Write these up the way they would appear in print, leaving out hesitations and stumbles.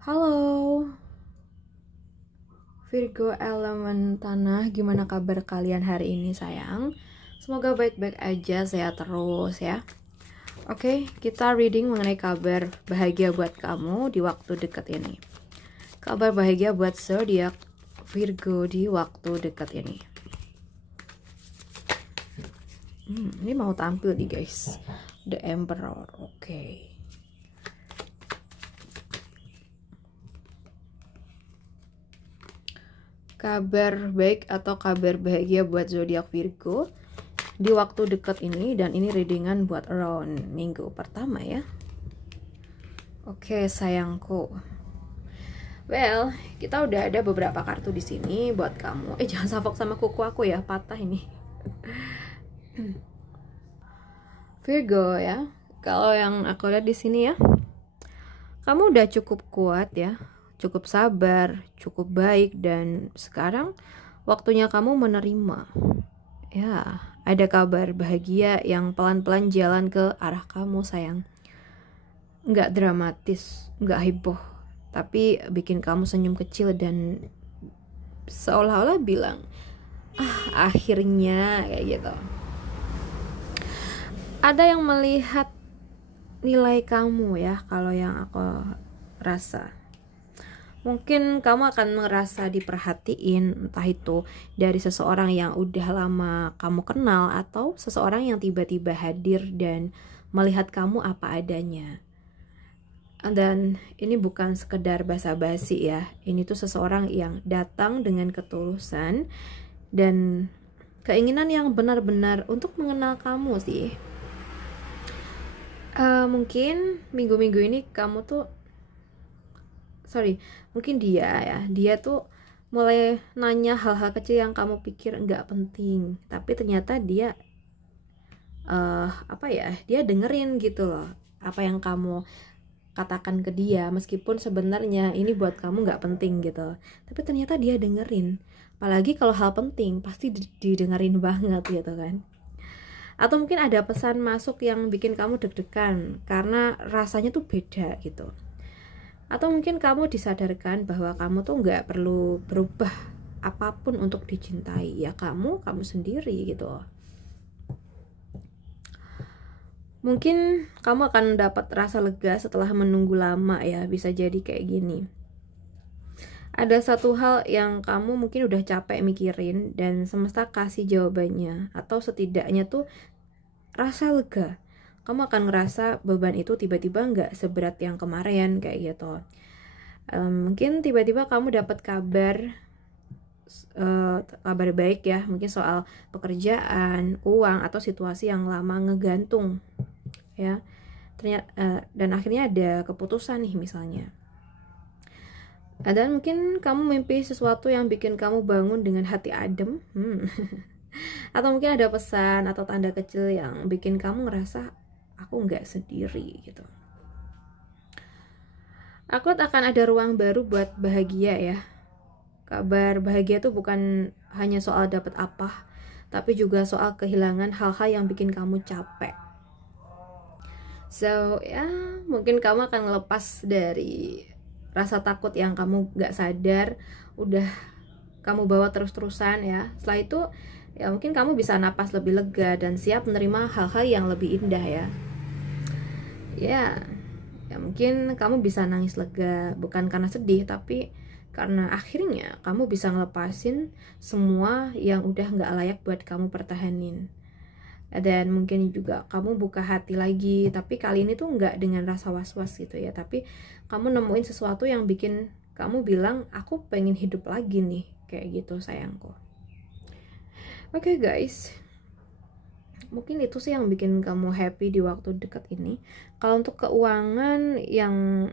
Halo Virgo elemen tanah, gimana kabar kalian hari ini sayang? Semoga baik-baik aja, sehat terus ya. Oke, kita reading mengenai kabar bahagia buat kamu di waktu dekat ini. Kabar bahagia buat zodiak Virgo di waktu dekat ini. Ini mau tampil nih guys, The Emperor. Oke. Kabar baik atau kabar bahagia buat zodiak Virgo di waktu dekat ini, dan ini readingan buat around minggu pertama ya. Oke sayangku. Well, kita udah ada beberapa kartu di sini buat kamu. Jangan salfok sama kuku aku ya, patah ini. Virgo ya. Kalau yang aku lihat di sini ya, kamu udah cukup kuat ya, cukup sabar, cukup baik, dan sekarang waktunya kamu menerima. Ya, ada kabar bahagia yang pelan-pelan jalan ke arah kamu sayang. Nggak dramatis, nggak heboh, tapi bikin kamu senyum kecil dan seolah-olah bilang, akhirnya, kayak gitu. Ada yang melihat nilai kamu ya, kalau yang aku rasa. Mungkin kamu akan merasa diperhatiin, entah itu dari seseorang yang udah lama kamu kenal, atau seseorang yang tiba-tiba hadir dan melihat kamu apa adanya. Dan ini bukan sekedar basa-basi ya, ini tuh seseorang yang datang dengan ketulusan dan keinginan yang benar-benar untuk mengenal kamu sih. Mungkin minggu-minggu ini kamu tuh mungkin dia tuh mulai nanya hal-hal kecil yang kamu pikir nggak penting, tapi ternyata dia dia dengerin gitu loh apa yang kamu katakan ke dia, meskipun sebenarnya ini buat kamu nggak penting gitu, tapi ternyata dia dengerin. Apalagi kalau hal penting pasti didengerin banget gitu kan. Atau mungkin ada pesan masuk yang bikin kamu deg-degan karena rasanya tuh beda gitu. Atau mungkin kamu disadarkan bahwa kamu tuh nggak perlu berubah apapun untuk dicintai. Ya kamu sendiri gitu. Mungkin kamu akan dapat rasa lega setelah menunggu lama ya. Bisa jadi kayak gini. Ada satu hal yang kamu mungkin udah capek mikirin dan semesta kasih jawabannya. Atau setidaknya tuh rasa lega. Kamu akan ngerasa beban itu tiba-tiba nggak seberat yang kemarin kayak gitu. Mungkin tiba-tiba kamu dapat kabar baik ya, mungkin soal pekerjaan, uang, atau situasi yang lama ngegantung ya. Ternyata dan akhirnya ada keputusan nih misalnya. Dan mungkin kamu mimpi sesuatu yang bikin kamu bangun dengan hati adem. Atau mungkin ada pesan atau tanda kecil yang bikin kamu ngerasa aku nggak sendiri gitu. Aku akan ada ruang baru buat bahagia ya. Kabar bahagia tuh bukan hanya soal dapat apa, tapi juga soal kehilangan hal-hal yang bikin kamu capek. So ya, mungkin kamu akan ngelepas dari rasa takut yang kamu gak sadar udah kamu bawa terus-terusan ya. Setelah itu ya mungkin kamu bisa napas lebih lega dan siap menerima hal-hal yang lebih indah ya. Ya mungkin kamu bisa nangis lega, bukan karena sedih, tapi karena akhirnya kamu bisa ngelepasin semua yang udah gak layak buat kamu pertahanin. Dan mungkin juga kamu buka hati lagi, tapi kali ini tuh gak dengan rasa was-was gitu ya, tapi kamu nemuin sesuatu yang bikin kamu bilang, aku pengen hidup lagi nih, kayak gitu sayangku. Oke guys, mungkin itu sih yang bikin kamu happy di waktu dekat ini. Kalau untuk keuangan yang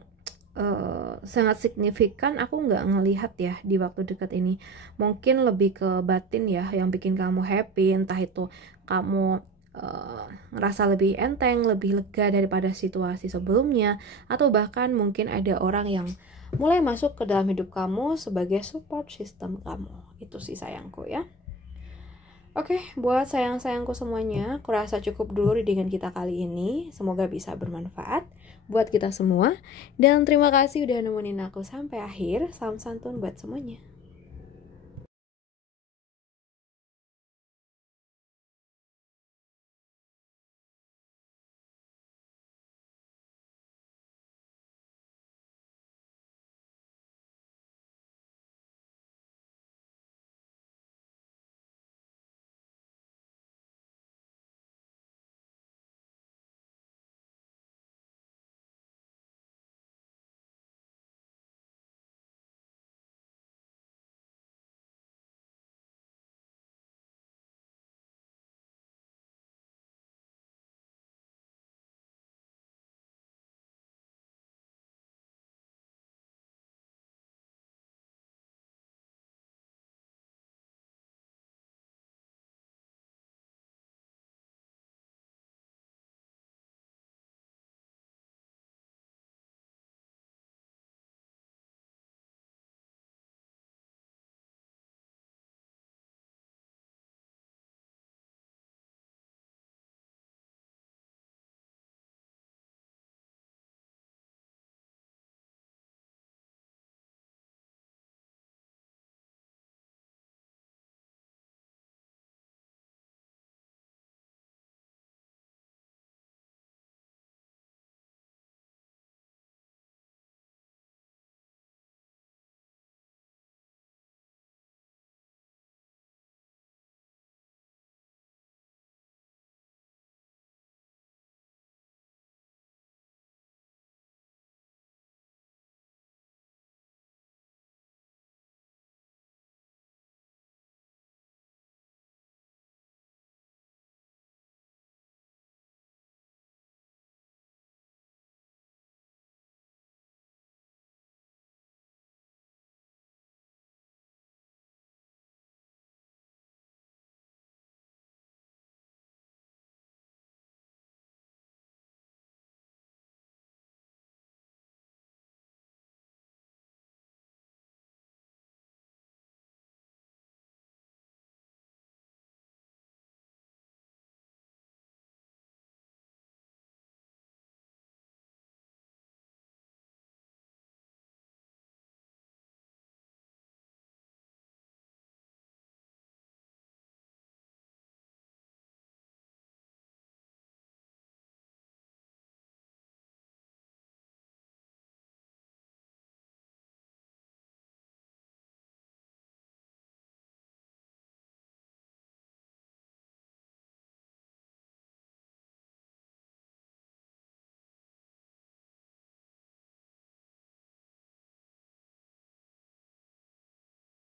sangat signifikan, aku nggak ngelihat ya di waktu dekat ini. Mungkin lebih ke batin ya yang bikin kamu happy, entah itu kamu ngerasa lebih enteng, lebih lega daripada situasi sebelumnya, atau bahkan mungkin ada orang yang mulai masuk ke dalam hidup kamu sebagai support system kamu. Itu sih sayangku ya. Oke, buat sayang-sayangku semuanya, aku rasa cukup dulu readingan kita kali ini. Semoga bisa bermanfaat. buat kita semua. Dan terima kasih udah nemenin aku sampai akhir. Salam santun buat semuanya.